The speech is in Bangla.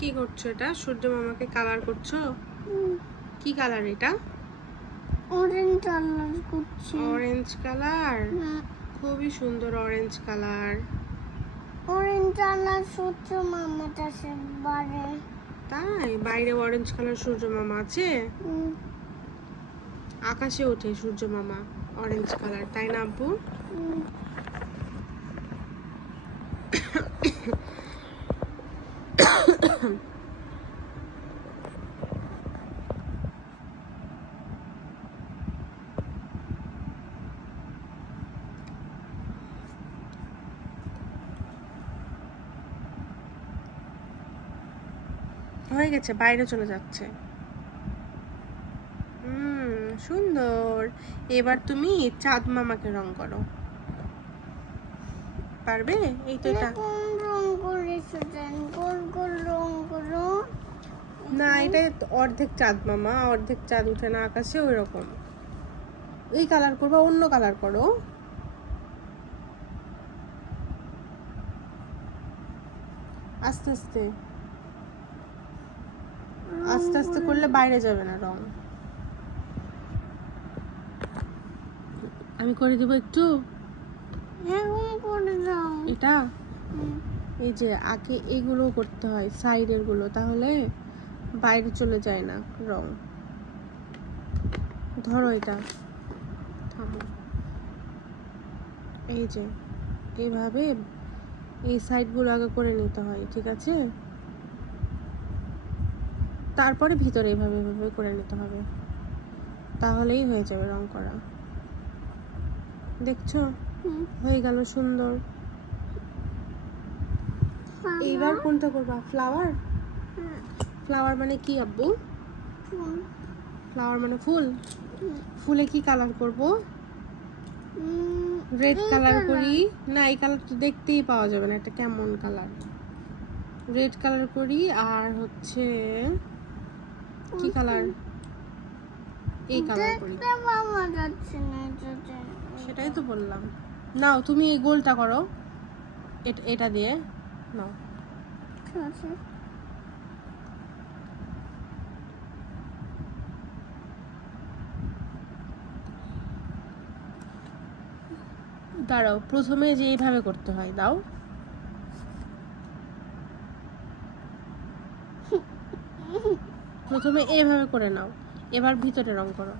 কি করছো এটা? সূর্য মামাকে কালার করছো? কি কালার এটা? অরেঞ্জ কালার করছি। Orange colour? খুবই সুন্দর অরেঞ্জ কালার। অরেঞ্জ কালার সূর্য মামাটা আছে বাইরে। তাই? বাইরে অরেঞ্জ কালার সূর্য মামা আছে? আকাশে ওঠে সূর্য মামা অরেঞ্জ কালার, তাই না আব্বু? হয়ে গেছে, বাইরে চলে যাচ্ছে। সুন্দর। এবার তুমি চাঁদ মামাকে রং করো। পারবে? এই তো এটা। রং করেছো গোল গোল রং করো। না, এটা অর্ধেক চাঁদ মামা, অর্ধেক চাঁদ উঠে না আকাশে, ওই রকম। এই কালার করবা, অন্য কালার করো। আস্তে আস্তে আস্তে আস্তে করলে বাইরে যাবে না রং। আমি করে দেবো একটু। করে দাও এটা এই যে আগে এগুলো করতে হয়, সাইডের গুলো, তাহলে বাইরে চলে যায় না রং। ধরো এটা, থামো। এই যে এইভাবে এই সাইডগুলো আগে করে নিতে হয়, ঠিক আছে? তারপরে ভিতরে এইভাবে এইভাবে করে নিতে হবে, তাহলেই হয়ে যাবে রং করা। দেখছো? হয়ে গেল সুন্দর। এইবার কোনটা করবা? ফ্লাওয়ার? ফ্লাওয়ার মানে কি আব্বু? ফ্লাওয়ার মানে ফুল। ফুলে কি কালার করব? রেড কালার করি না? এই কালার তো দেখতেই পাওয়া যাবে না, এটা কেমন কালার। রেড কালার করি, আর হচ্ছে কি কালার? এই কালার করি। সেটাই তো বললাম। নাও তুমি এই গোলটা করো, এটা দিয়ে নাও। দাঁড়াও, প্রথমে যে এইভাবে করতে হয়, দাও। প্রথমে এইভাবে করে নাও, এবার ভিতরে রং করো।